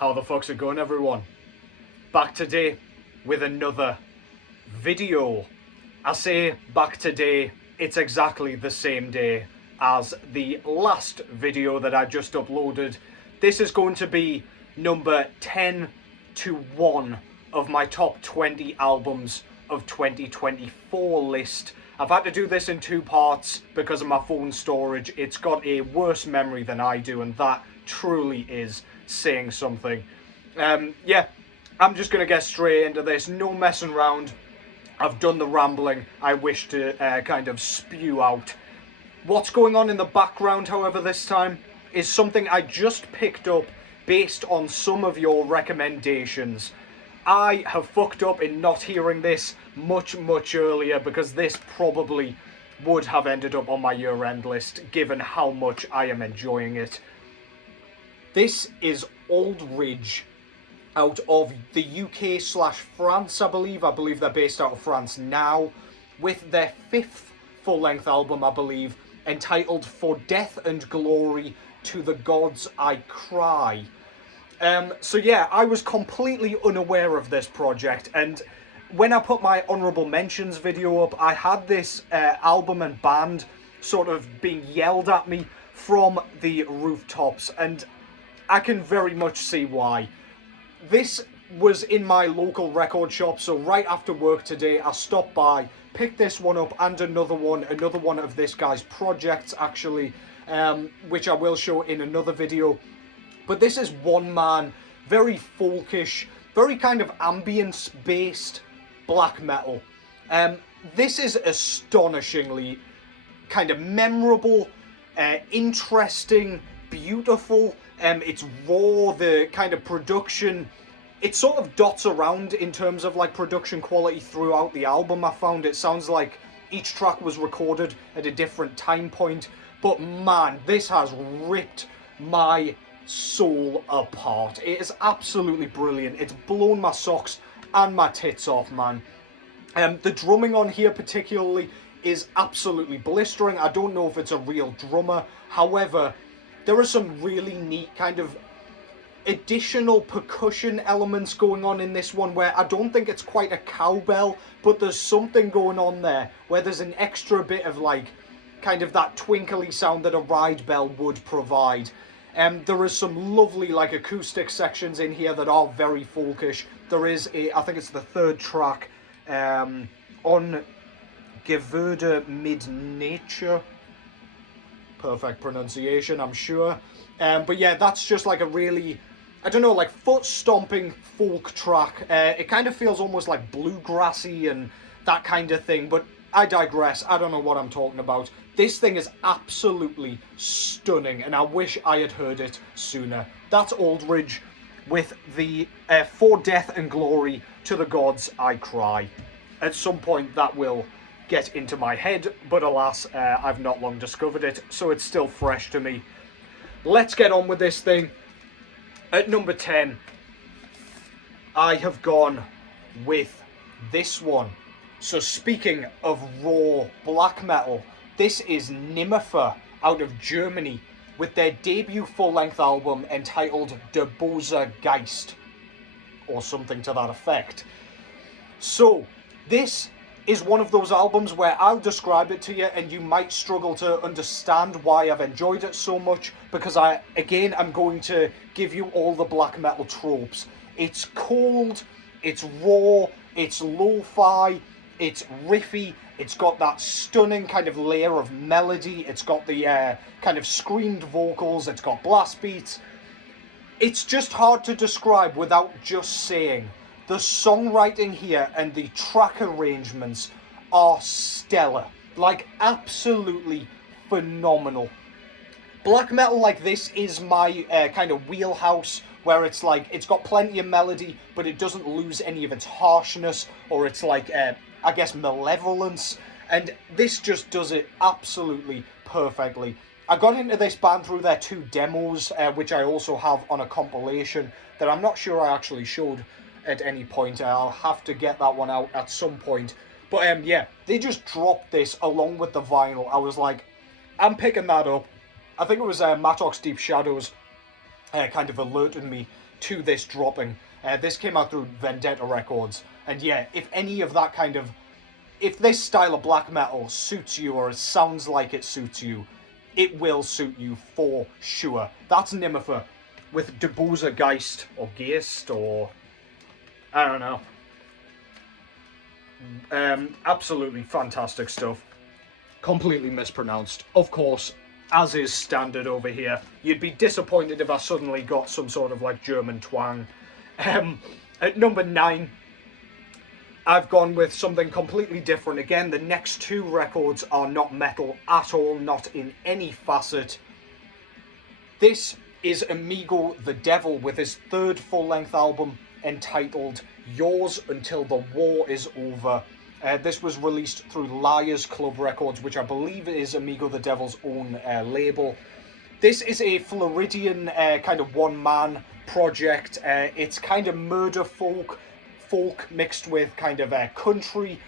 How the fuck's it going, everyone? Back today with another video. I say back today, it's exactly the same day as the last video that I just uploaded. This is going to be number 10 to 1 of my top 20 albums of 2024 list. I've had to do this in two parts because of my phone storage. It's got a worse memory than I do, and that truly is saying something. Yeah, I'm just going to get straight into this. No messing around. I've done the rambling I wish to kind of spew out. What's going on in the background, however, this time is something I just picked up based on some of your recommendations. I have fucked up in not hearing this much earlier because this probably would have ended up on my year-end list given how much I am enjoying it. This is Auld out of the UK/France, I believe. I believe they're based out of France now, with their 5th full-length album, I believe, entitled For Death and Glory to the Gods I Cry. So yeah, I was completely unaware of this project, and when I put my honourable mentions video up, I had this album and band sort of being yelled at me from the rooftops, and I can very much see why. This was in my local record shop, so right after work today, I stopped by, picked this one up and another one of this guy's projects, actually, which I will show in another video. But this is one man, very folkish, very kind of ambience-based black metal. This is astonishingly kind of memorable, interesting, beautiful. It's raw, the kind of production, it sort of dots around in terms of like production quality throughout the album. I found it sounds like each track was recorded at a different time point, but man, this has ripped my soul apart. It is absolutely brilliant. It's blown my socks and my tits off, man. The drumming on here particularly is absolutely blistering. I don't know if it's a real drummer, however, there are some really neat kind of additional percussion elements going on in this one where I don't think it's quite a cowbell, but there's something going on there where there's an extra bit of like kind of that twinkly sound that a ride bell would provide. There is some lovely like acoustic sections in here that are very folkish. There is I think it's the 3rd track on Gewürde mit Nature. Perfect pronunciation, I'm sure. But yeah, that's just like a really, I don't know, like foot-stomping folk track. It kind of feels almost like bluegrassy and that kind of thing, but I digress. I don't know what I'm talking about. This thing is absolutely stunning, and I wish I had heard it sooner. That's Auld with the For Death and Glory to the Gods I Cry. At some point that will get into my head, but alas, I've not long discovered it, so it's still fresh to me. Let's get on with this thing. At number 10, I have gone with this one. So speaking of raw black metal, this is Nimer out of Germany with their debut full-length album entitled Der Böse Geist, or something to that effect. So, this is one of those albums where I'll describe it to you and you might struggle to understand why I've enjoyed it so much, because I'm going to give you all the black metal tropes. It's cold, it's raw, it's lo-fi, it's riffy, it's got that stunning kind of layer of melody, it's got the kind of screamed vocals, it's got blast beats. It's just hard to describe without just saying. The songwriting here and the track arrangements are stellar. Like, absolutely phenomenal. Black metal like this is my kind of wheelhouse, where it's like, it's got plenty of melody, but it doesn't lose any of its harshness, or its like, I guess, malevolence. And this just does it absolutely perfectly. I got into this band through their 2 demos, which I also have on a compilation that I'm not sure I actually showed at any point. I'll have to get that one out at some point. But yeah, they just dropped this along with the vinyl. I was like, I'm picking that up. I think it was Mattock's Deep Shadows kind of alerted me to this dropping. This came out through Vendetta Records, and yeah, if any of that kind of, if this style of black metal suits you, or it sounds like it suits you, it will suit you for sure. That's Nimer with De Böse Geist, or Geist, or I don't know. Absolutely fantastic stuff. Completely mispronounced, of course, as is standard over here. You'd be disappointed if I suddenly got some sort of like German twang. At number 9, I've gone with something completely different. Again, the next 2 records are not metal at all, not in any facet. This is Amigo the Devil with his 3rd full-length album entitled Yours Until the War Is Over. This was released through Liars Club Records, which I believe is Amigo the Devil's own label. This is a Floridian kind of one-man project. It's kind of murder folk mixed with kind of country,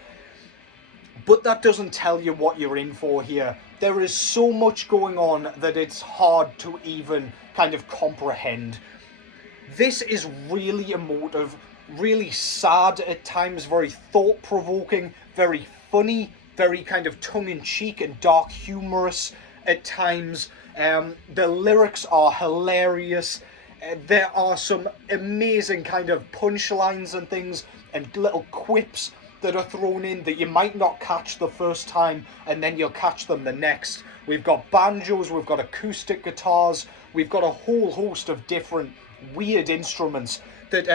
but that doesn't tell you what you're in for here. There is so much going on that it's hard to even kind of comprehend. This is really emotive, really sad at times, very thought-provoking, very funny, very kind of tongue-in-cheek and dark humorous at times. The lyrics are hilarious. There are some amazing kind of punchlines and things and little quips that are thrown in that you might not catch the first time, and then you'll catch them the next. We've got banjos, we've got acoustic guitars, we've got a whole host of different weird instruments that,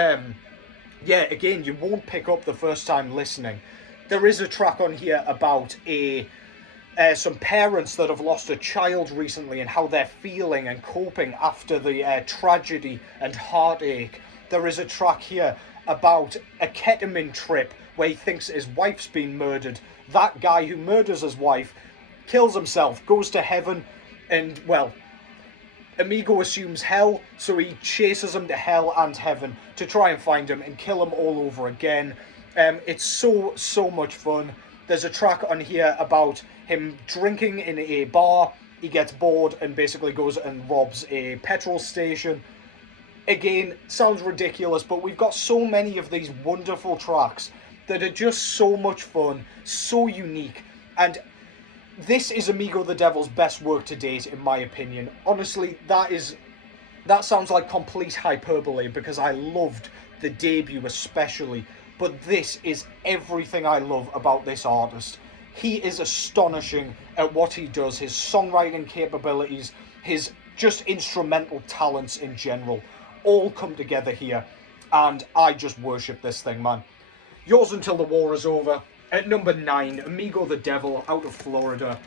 yeah, again, you won't pick up the first time listening. There is a track on here about some parents that have lost a child recently and how they're feeling and coping after the tragedy and heartache. There is a track here about a ketamine trip where he thinks his wife's been murdered. That guy who murders his wife kills himself, goes to heaven, and, well, Amigo assumes hell, so he chases him to hell and heaven to try and find him and kill him all over again. It's so much fun. There's a track on here about him drinking in a bar. He gets bored and basically goes and robs a petrol station. Again, sounds ridiculous, but we've got so many of these wonderful tracks that are just so much fun, so unique, and this is Amigo the Devil's best work to date, in my opinion. Honestly, that sounds like complete hyperbole, because I loved the debut especially, but this is everything I love about this artist. He is astonishing at what he does, his songwriting capabilities, his just instrumental talents in general, all come together here, and I just worship this thing, man. Yours Until the War Is Over. At number 9, Amigo the Devil out of Florida.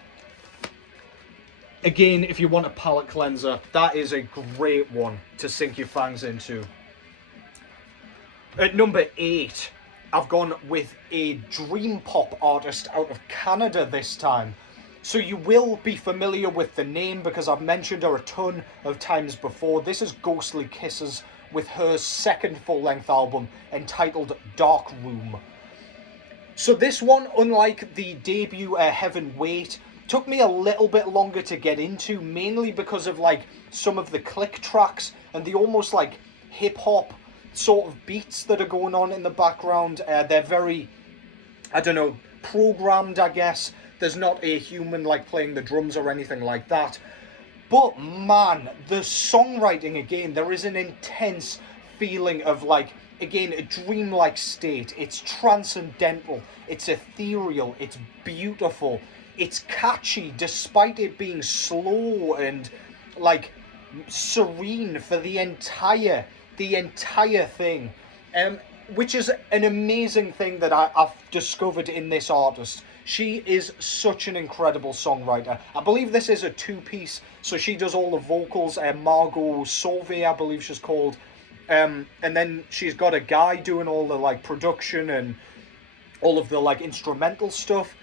Again, if you want a palate cleanser, that is a great one to sink your fangs into. At number 8, I've gone with a dream pop artist out of Canada this time. So you will be familiar with the name because I've mentioned her a ton of times before. This is Ghostly Kisses with her 2nd full-length album entitled Dark Room. So this one, unlike the debut Heaven Wait, took me a little bit longer to get into, mainly because of like some of the click tracks and the almost like hip-hop sort of beats that are going on in the background. They're very, I don't know, programmed, I guess. There's not a human like playing the drums or anything like that. But man, the songwriting again, there is an intense feeling of like, again, a dreamlike state. It's transcendental, it's ethereal, it's beautiful, it's catchy despite it being slow and like serene for the entire thing. Which is an amazing thing that I've discovered in this artist. She is such an incredible songwriter. I believe this is a 2-piece, so she does all the vocals, Margot Sauvé, I believe she's called. And then she's got a guy doing all the like production and all of the like instrumental stuff.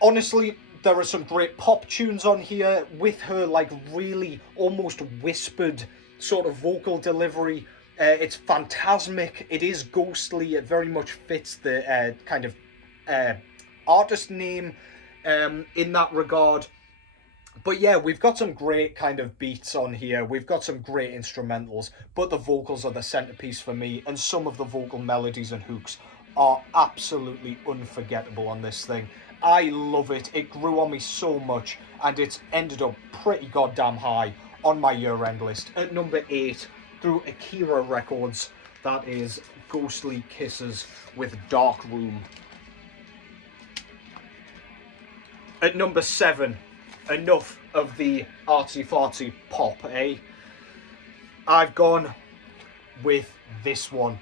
Honestly, there are some great pop tunes on here with her like really almost whispered sort of vocal delivery. It's phantasmic, it is ghostly, it very much fits the kind of artist name in that regard. But yeah, we've got some great kind of beats on here. We've got some great instrumentals, but the vocals are the centerpiece for me, and some of the vocal melodies and hooks are absolutely unforgettable on this thing. I love it. It grew on me so much, and it's ended up pretty goddamn high on my year-end list. At number 8, through Akira Records, that is Ghostly Kisses with Dark Room. At number 7, enough of the artsy-fartsy pop, eh? I've gone with this one.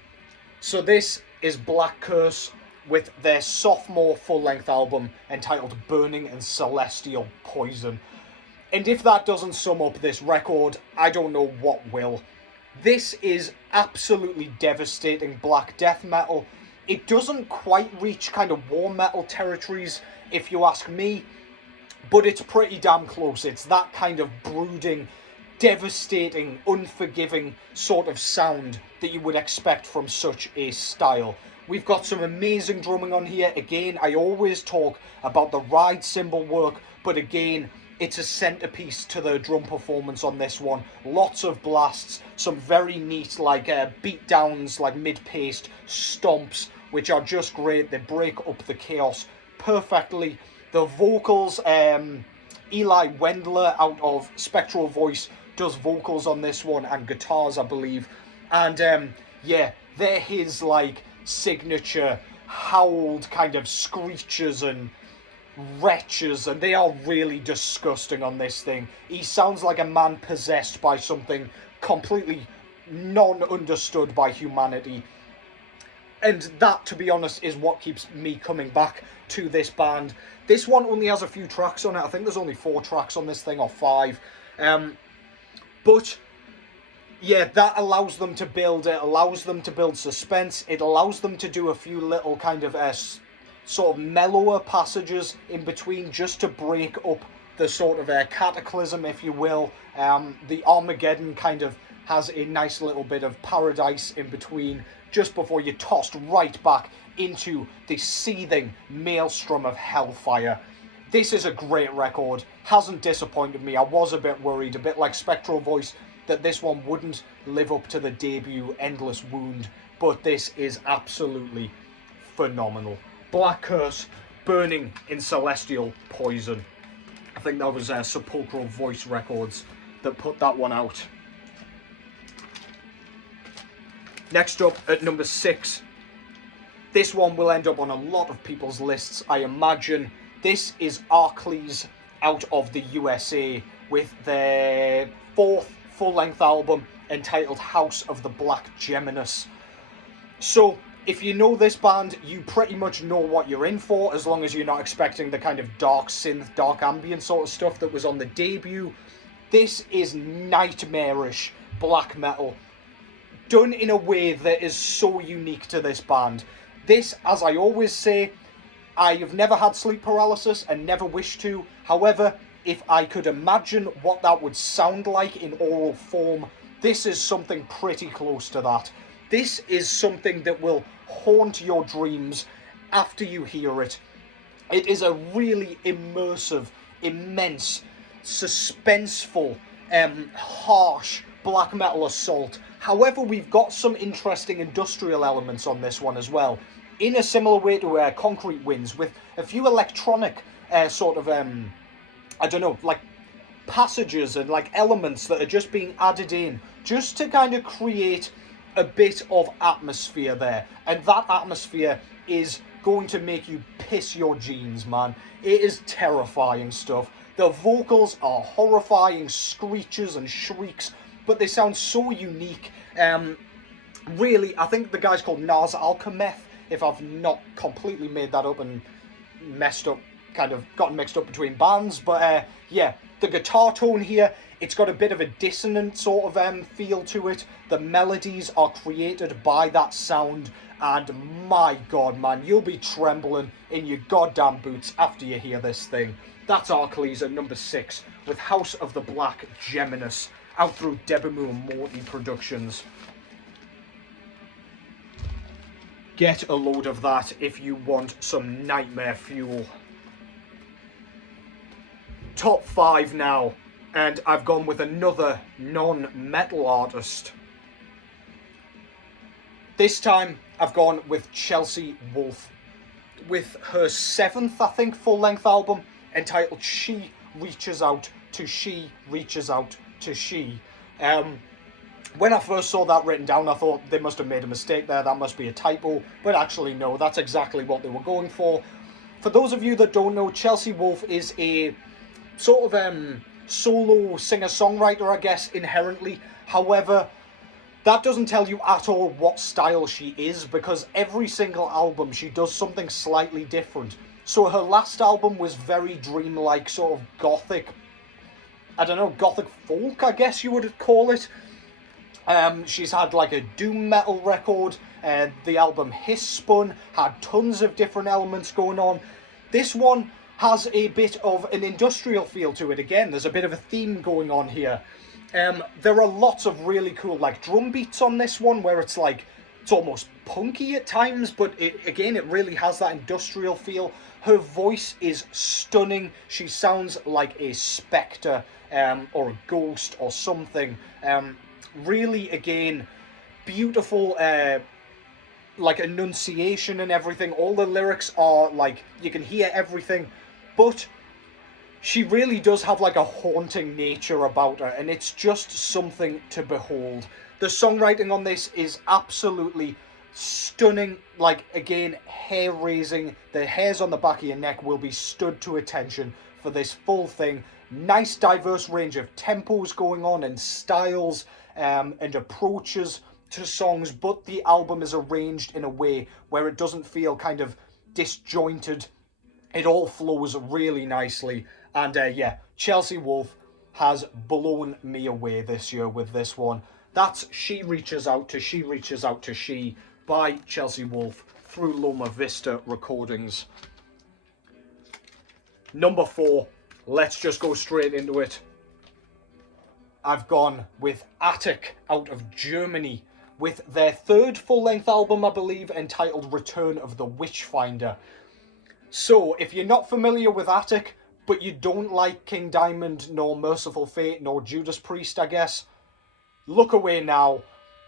So this is Black Curse with their sophomore full-length album entitled Burning and Celestial Poison. And if that doesn't sum up this record, I don't know what will. This is absolutely devastating black death metal. It doesn't quite reach kind of war metal territories, if you ask me, but it's pretty damn close. It's that kind of brooding, devastating, unforgiving sort of sound that you would expect from such a style. We've got some amazing drumming on here. Again, I always talk about the ride cymbal work, but again, it's a centerpiece to the drum performance on this one. Lots of blasts, some very neat like beat downs, like mid-paced stomps, which are just great. They break up the chaos perfectly. The vocals, Eli Wendler out of Spectral Voice does vocals on this one, and guitars, I believe. And yeah, they're his like signature howled kind of screeches and wretches, and they are really disgusting on this thing. He sounds like a man possessed by something completely non-understood by humanity. And that, to be honest, is what keeps me coming back to this band. This one only has a few tracks on it. I think there's only 4 tracks on this thing, or 5. But yeah, that allows them to build it, allows them to build suspense. It allows them to do a few little kind of sort of mellower passages in between, just to break up the sort of cataclysm, if you will. The Armageddon kind of has a nice little bit of paradise in between, just before you're tossed right back into the seething maelstrom of hellfire. This is a great record. Hasn't disappointed me. I was a bit worried, a bit like Spectral Voice, that this one wouldn't live up to the debut Endless Wound, but this is absolutely phenomenal. Black Curse, Burning in Celestial Poison. I think that was Sepulchral Voice Records that put that one out. Next up, at number 6, this one will end up on a lot of people's lists, I imagine. This is Arle's out of the USA with their 4th full-length album entitled House of the Black Geminus. So, if you know this band, you pretty much know what you're in for, as long as you're not expecting the kind of dark synth, dark ambient sort of stuff that was on the debut. This is nightmarish black metal, done in a way that is so unique to this band. This, as I always say, I have never had sleep paralysis and never wish to. However, if I could imagine what that would sound like in oral form, this is something pretty close to that. This is something that will haunt your dreams after you hear it. It is a really immersive, immense, suspenseful, harsh black metal assault. However, we've got some interesting industrial elements on this one as well, in a similar way to Concrete Winds, with a few electronic sort of, I don't know, like passages and like elements that are just being added in, just to kind of create a bit of atmosphere there. And that atmosphere is going to make you piss your jeans, man. It is terrifying stuff. The vocals are horrifying screeches and shrieks, but they sound so unique. Really, I think the guy's called Naz Alchemeth, if I've not completely made that up and messed up, kind of gotten mixed up between bands. But yeah, the guitar tone here, it's got a bit of a dissonant sort of feel to it. The melodies are created by that sound, and my god, man, you'll be trembling in your goddamn boots after you hear this thing. That's Arle's at number 6, with House of the Black Geminus, out through Debamu and Morty Productions. Get a load of that if you want some nightmare fuel. top 5 now, and I've gone with another non-metal artist. This time I've gone with Chelsea Wolfe, with her 7th, I think, full-length album entitled She Reaches Out to She Reaches Out to She. When I first saw that written down, I thought they must have made a mistake there, that must be a typo, but actually no, that's exactly what they were going for. For those of you that don't know, Chelsea Wolfe is a sort of solo singer-songwriter, I guess, inherently. However, that doesn't tell you at all what style she is, because every single album she does something slightly different. So her last album was very dreamlike, sort of gothic, I don't know, gothic folk, I guess you would call it. She's had like a doom metal record. The album Hiss Spun had tons of different elements going on. This one has a bit of an industrial feel to it again. There's a bit of a theme going on here. There are lots of really cool like drum beats on this one where it's like, it's almost punky at times, but it really has that industrial feel. Her voice is stunning. She sounds like a spectre or a ghost or something. Really, again, beautiful, like enunciation and everything. All the lyrics are like, you can hear everything, but she really does have like a haunting nature about her, and it's just something to behold. The songwriting on this is absolutely stunning. Like, again, hair-raising. The hairs on the back of your neck will be stood to attention for this full thing. Nice diverse range of tempos going on and styles and approaches to songs, but the album is arranged in a way where it doesn't feel kind of disjointed. It all flows really nicely, and yeah, Chelsea Wolfe has blown me away this year with this one. That's She Reaches Out to She Reaches Out to She by Chelsea Wolfe through Loma Vista Recordings. Number 4, let's just go straight into it. I've gone with Attic out of Germany with their 3rd full-length album, I believe, entitled Return of the Witchfinder. So, if you're not familiar with Attic, but you don't like King Diamond, nor Merciful Fate, nor Judas Priest, I guess, look away now.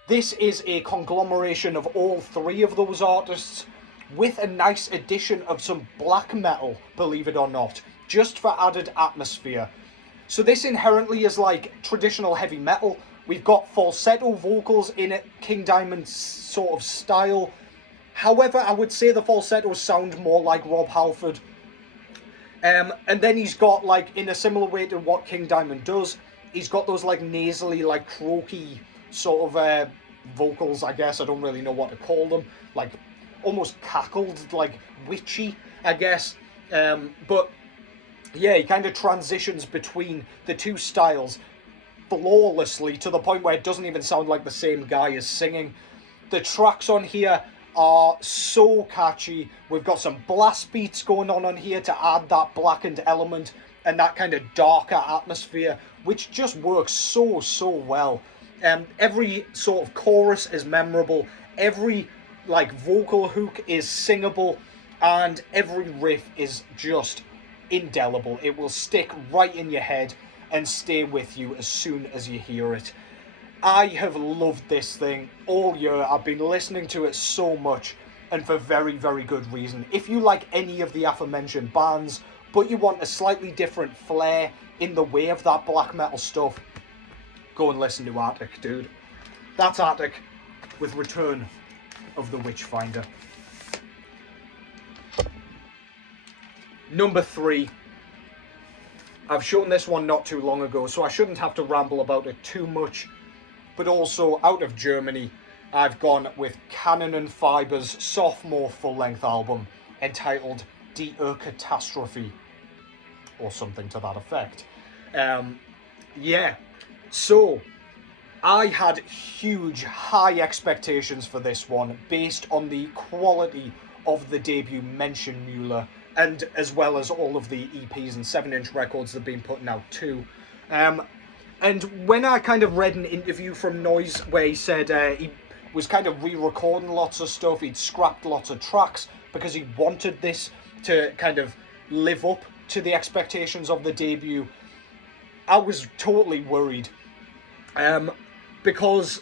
This is a conglomeration of all 3 of those artists, with a nice addition of some black metal, believe it or not, just for added atmosphere. So this inherently is like traditional heavy metal. We've got falsetto vocals in it, King Diamond's sort of style. However, I would say the falsettos sound more like Rob Halford. And then he's got, like, in a similar way to what King Diamond does, he's got those, like, nasally, like, croaky sort of vocals, I guess. I don't really know what to call them. Like, almost cackled, like, witchy, I guess. But yeah, he kind of transitions between the two styles flawlessly to the point where it doesn't even sound like the same guy is singing. The tracks on here are so catchy. We've got some blast beats going on here to add that blackened element and that kind of darker atmosphere, which just works so well. Every sort of chorus is memorable. Every like vocal hook is singable, and every riff is just indelible. It will stick right in your head and stay with you as soon as you hear it. I have loved this thing all year. I've been listening to it so much, and for very good reason. If you like any of the aforementioned bands, but you want a slightly different flair in the way of that black metal stuff, go and listen to Attic, dude. That's Attic with Return of the Witchfinder. Number 3. I've shown this one not too long ago, so I shouldn't have to ramble about it too much. But also, out of Germany, I've gone with Kanonenfieber's sophomore full-length album, entitled Die Katastrophe, or something to that effect. Yeah, so I had huge, high expectations for this one, based on the quality of the debut Menschenmüller, and as well as all of the EPs and 7-inch records they've been putting out too. And when I kind of read an interview from Noise where he said he was kind of re-recording lots of stuff, he'd scrapped lots of tracks because he wanted this to kind of live up to the expectations of the debut, I was totally worried. Because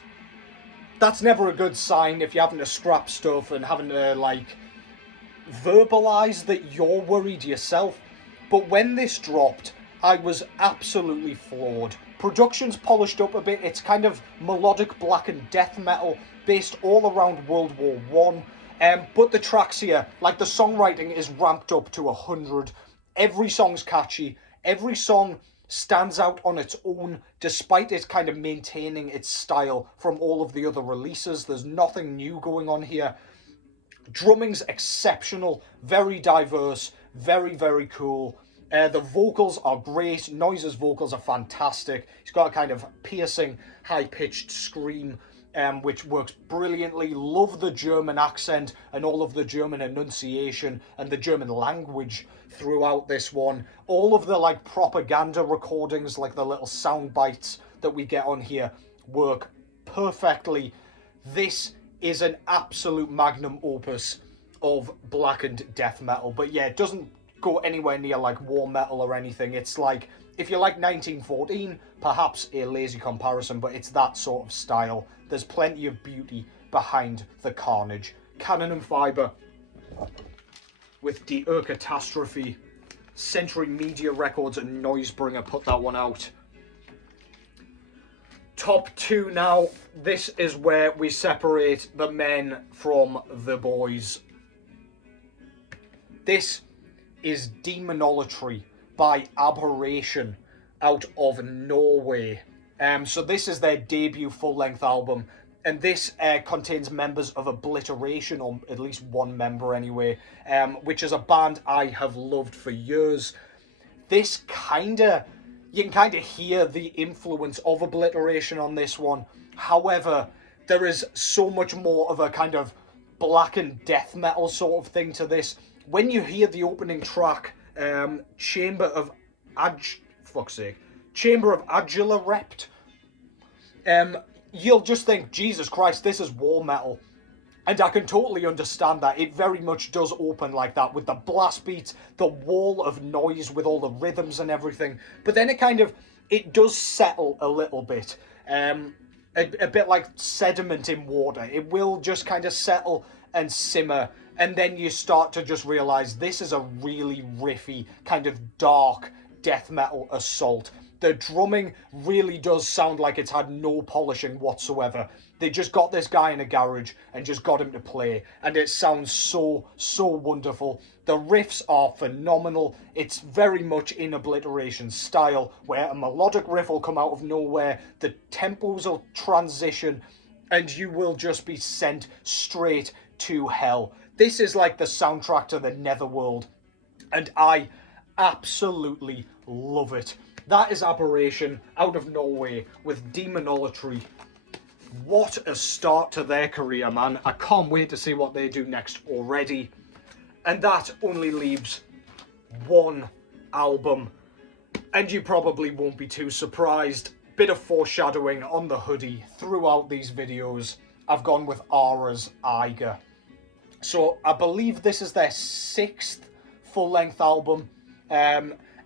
that's never a good sign if you're having to scrap stuff and having to, like, verbalise that you're worried yourself. But when this dropped, I was absolutely floored. Production's polished up a bit. It's kind of melodic black and death metal based all around World War One. But the tracks here, like, the songwriting is ramped up to 100. Every song's catchy. Every song stands out on its own, despite it kind of maintaining its style from all of the other releases. There's nothing new going on here. Drumming's exceptional, very diverse, very, very cool. The vocals are great. Noise's vocals are fantastic. He's got a kind of piercing, high-pitched scream, which works brilliantly. Love the German accent and all of the German enunciation and the German language throughout this one. All of the, like, propaganda recordings, like the little sound bites that we get on here, work perfectly. This is an absolute magnum opus of blackened death metal. But yeah, it doesn't go anywhere near like war metal or anything. It's like, if you like 1914, perhaps a lazy comparison, but it's that sort of style. There's plenty of beauty behind the carnage. Kanonenfieber with Die Catastrophe. Century Media Records and Noisebringer put that one out. Top two now. This is where we separate the men from the boys. This is Demonolatry by Aberration out of Norway. So this is their debut full-length album, and this contains members of Obliteration, or at least one member anyway, which is a band I have loved for years. This you can kind of hear the influence of Obliteration on this one. However, there is so much more of a kind of black and death metal sort of thing to this. When you hear the opening track, Chamber of Adula Rept, you'll just think, Jesus Christ, this is war metal. And I can totally understand that. It very much does open like that, with the blast beats, the wall of noise with all the rhythms and everything. But then it does settle a little bit. A bit like sediment in water. It will just kind of settle and simmer. And then you start to just realise this is a really riffy, kind of dark death metal assault. The drumming really does sound like it's had no polishing whatsoever. They just got this guy in a garage and just got him to play. And it sounds so, so wonderful. The riffs are phenomenal. It's very much in Obliteration style, where a melodic riff will come out of nowhere, the tempos will transition, and you will just be sent straight to hell. This is like the soundtrack to the Netherworld, and I absolutely love it. That is Aberration out of Norway with Demonolatry. What a start to their career, man. I can't wait to see what they do next already. And that only leaves one album, and you probably won't be too surprised. Bit of foreshadowing on the hoodie throughout these videos. I've gone with Arle's Eiger. So I believe this is their 6th full-length album.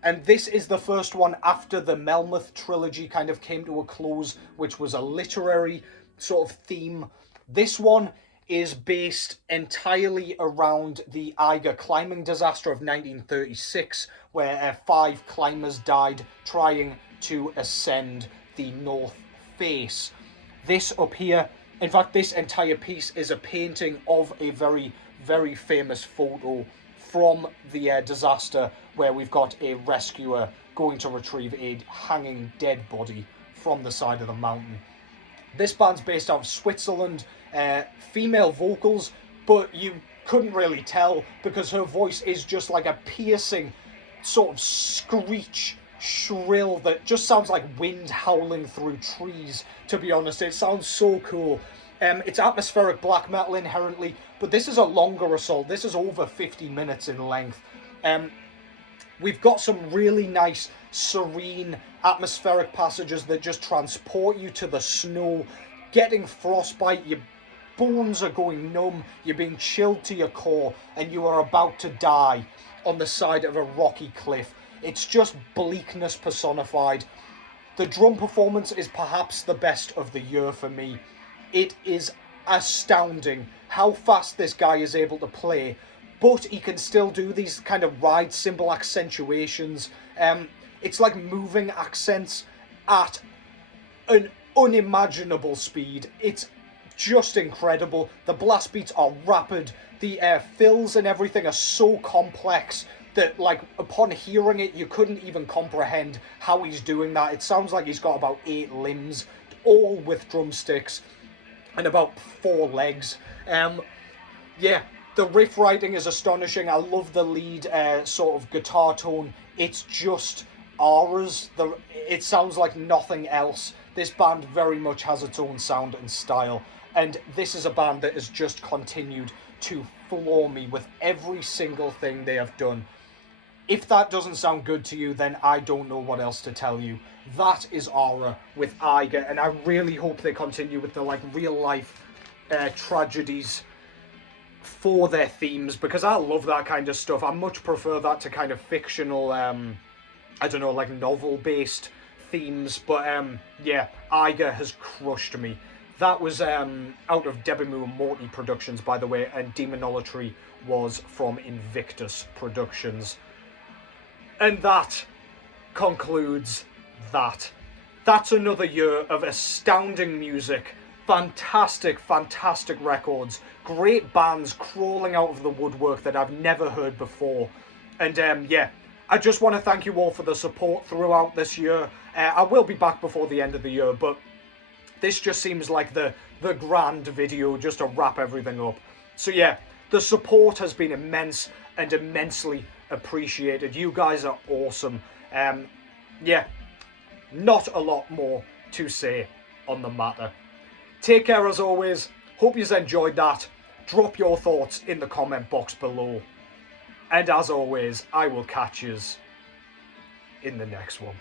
And this is the first one after the Melmoth trilogy kind of came to a close, which was a literary sort of theme. This one is based entirely around the Eiger climbing disaster of 1936, where 5 climbers died trying to ascend the North Face. This up here, in fact, this entire piece is a painting of a very, very famous photo from the disaster, where we've got a rescuer going to retrieve a hanging dead body from the side of the mountain. This band's based out of Switzerland, female vocals, but you couldn't really tell because her voice is just like a piercing sort of screech, shrill that just sounds like wind howling through trees, to be honest. It sounds so cool. It's atmospheric black metal inherently, but this is a longer assault. This is over 50 minutes in length. We've got some really nice, serene, atmospheric passages that just transport you to the snow. Getting frostbite, your bones are going numb, you're being chilled to your core, and you are about to die on the side of a rocky cliff. It's just bleakness personified. The drum performance is perhaps the best of the year for me. It is astounding how fast this guy is able to play, but he can still do these kind of ride cymbal accentuations. It's like moving accents at an unimaginable speed. It's just incredible. The blast beats are rapid. The fills and everything are so complex that, like, upon hearing it, you couldn't even comprehend how he's doing that. It sounds like he's got about 8 limbs, all with drumsticks, and about 4 legs. Yeah, the riff writing is astonishing. I love the lead sort of guitar tone. It's just auras. It sounds like nothing else. This band very much has its own sound and style, and this is a band that has just continued to floor me with every single thing they have done. If that doesn't sound good to you, then I don't know what else to tell you. That is Arle with Eiger, and I really hope they continue with the, like, real life tragedies for their themes, because I love that kind of stuff. I much prefer that to kind of fictional, I don't know, like novel based themes. But yeah, Eiger has crushed me. That was out of Debimu and Morty Productions, by the way, and Demonolatry was from Invictus Productions. And that concludes that. That's another year of astounding music, fantastic, fantastic records, great bands crawling out of the woodwork that I've never heard before. And yeah, I just want to thank you all for the support throughout this year. I will be back before the end of the year, but this just seems like the grand video just to wrap everything up. So yeah, the support has been immense and immensely appreciated. You guys are awesome. Yeah, not a lot more to say on the matter. Take care as always. Hope you've enjoyed that. Drop your thoughts in the comment box below. And as always, I will catch yous in the next one.